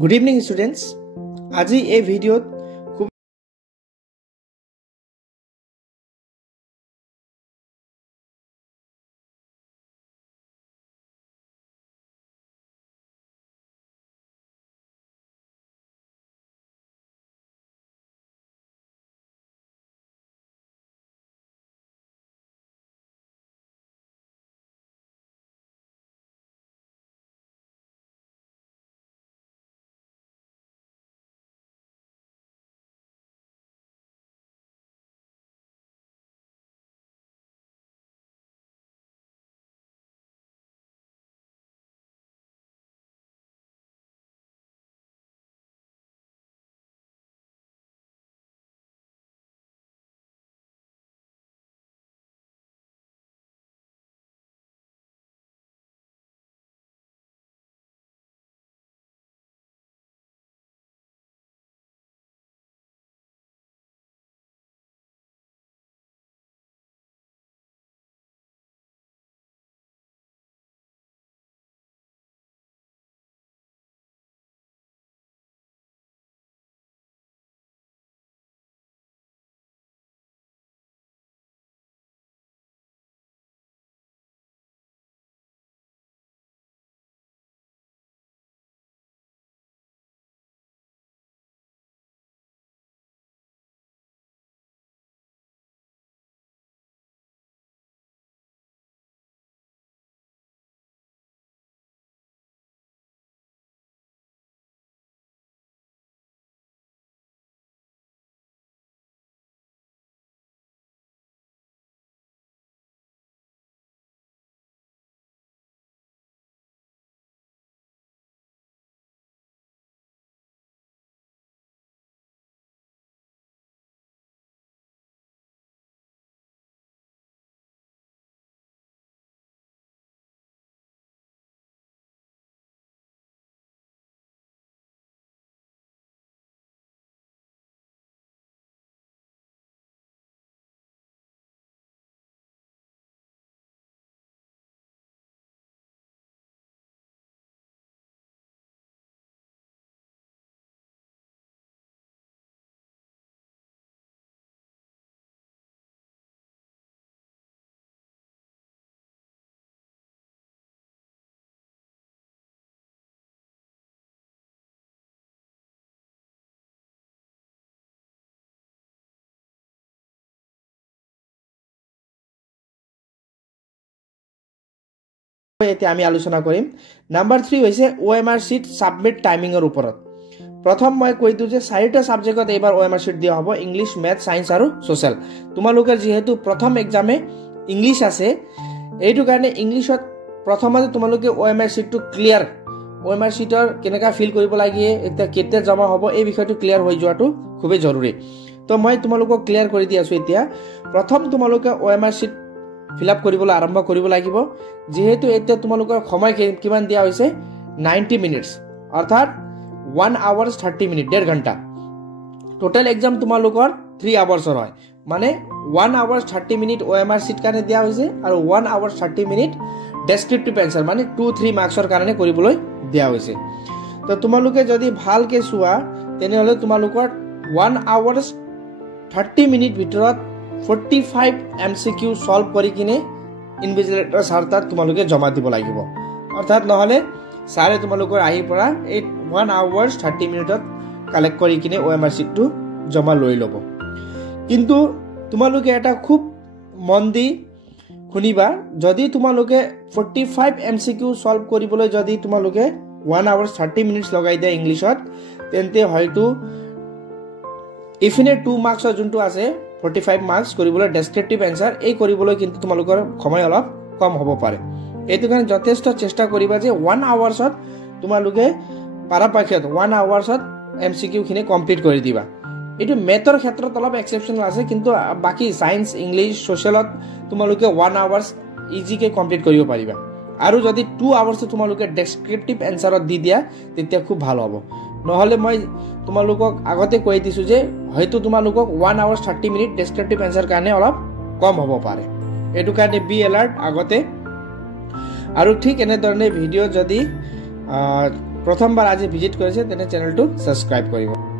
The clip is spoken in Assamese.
Good evening students. আজি এই ভিডিওত খুব এতিয়া আমি আলোচনা কৰিম নাম্বাৰ 3 হৈছে OMR শীট সাবমিট টাইমিংৰ ওপৰত। প্ৰথম মই কৈ দিওঁ যে চাৰিটা সাবজেক্টত এবাৰ OMR শীট দিয়া হ'ব, ইংলিশ, ম্যাথ, সায়েন্স আৰু সোশ্যাল। তোমালোকৰ যেহেতু প্ৰথম এক্সামে ইংলিশ আছে, এইটো কাৰণে ইংলিশত প্ৰথমতে তোমালোকে OMR শীটটো ক্লিয়াৰ, OMR শীটৰ কেনেকা ফিল কৰিব লাগে, এতিয়া কেতিয়া জমা হ'ব, এই বিষয়টো ক্লিয়াৰ হৈ যোৱাটো খুবেই জৰুৰী। তো মই তোমালোকক ক্লিয়াৰ কৰি দি আছো। এতিয়া প্ৰথম তোমালোকে OMR শীট ফিল আপ কৰিবলৈ আৰম্ভ কৰিব লাগিব। যেহেতু এতিয়া তোমালোকৰ সময় কিমান দিয়া হৈছে 90 মিনিটস, অৰ্থাৎ 1 hours 30 minutes, 1.5 ঘণ্টা। টোটাল এক্সাম তোমালোকৰ 3 hours হয়, মানে 1 hours 30 minutes OMR শীট কাৰণে দিয়া হৈছে আৰু 1 hours 30 minutes ডেসক্ৰিপটিভ এনসাৰ মানে 2-3 মাৰ্কছৰ কাৰণে কৰিবলৈ দিয়া হৈছে। তো তোমালোকে যদি ভালকে চোৱা তেনেহলে তোমালোকৰ 1 hours 30 minutes ভিতৰত 45 MCQ সলভ কৰি কিনে ইনভিজিলেটৰ ছাৰ তাত তোমালোকে জমা দিব লাগিব। অৰ্থাৎ নহলে ছাৰে তোমালোকৰ আহি পৰা 1 hours 30 minutesত কালেক্ট কৰি কিনে OMR শীটটো জমা লৈ ল'ব। কিন্তু তোমালোকে এটা খুব মন দি শুনিবা, যদি তোমালোকে 45 MCQ সলভ কৰিবলৈ যদি তোমালোকে 1 hours 30 minutes লগাই দিয়া ইংলিশত, তেন্তে হয়তো ইফিনে 2 মাৰ্কছৰ যোনটো আছে 45 মাৰ্কছ কৰিবলৈ ডেসক্ৰিপটিভ এনসাৰ, এই কৰিবলৈ কিন্তু তোমালোকৰ সময় অলপ কম হ'ব পাৰে। এইটো কাৰণে যথেষ্ট চেষ্টা কৰিবা যে 1 hoursত তোমালোকে পাৰাপক্ষত 1 hoursত MCQ খিনি কমপ্লিট কৰি দিবা। এইটো মেথৰ ক্ষেত্ৰত অলপ এক্সেপশনাল আছে, কিন্তু বাকি সায়েন্স, ইংলিশ, সোশ্যালত তোমালোকে 1 hours ইজিকে কমপ্লিট কৰিব পাৰিবা। আৰু যদি 2 hours তোমালোকে ডেসক্ৰিপটিভ এনসাৰত দি দিয়া তেতিয়া খুব ভাল হ'ব। নহলে মই তোমালোকক আগতে কৈ দিছো যে হয়তো তোমালোকক 1 hours 30 minutes ডেসক্ৰিপটিভ এনসাৰ কাৰণে অলপ কম হ'ব পাৰে। এইটো কাৰণে বি এলাৰ্ট আগতে। আৰু ঠিক এনেধৰণে ভিডিও যদি প্ৰথমবাৰ আজি ভিজিট কৰিছে তেনে চেনেলটো সাবস্ক্ৰাইব কৰিব।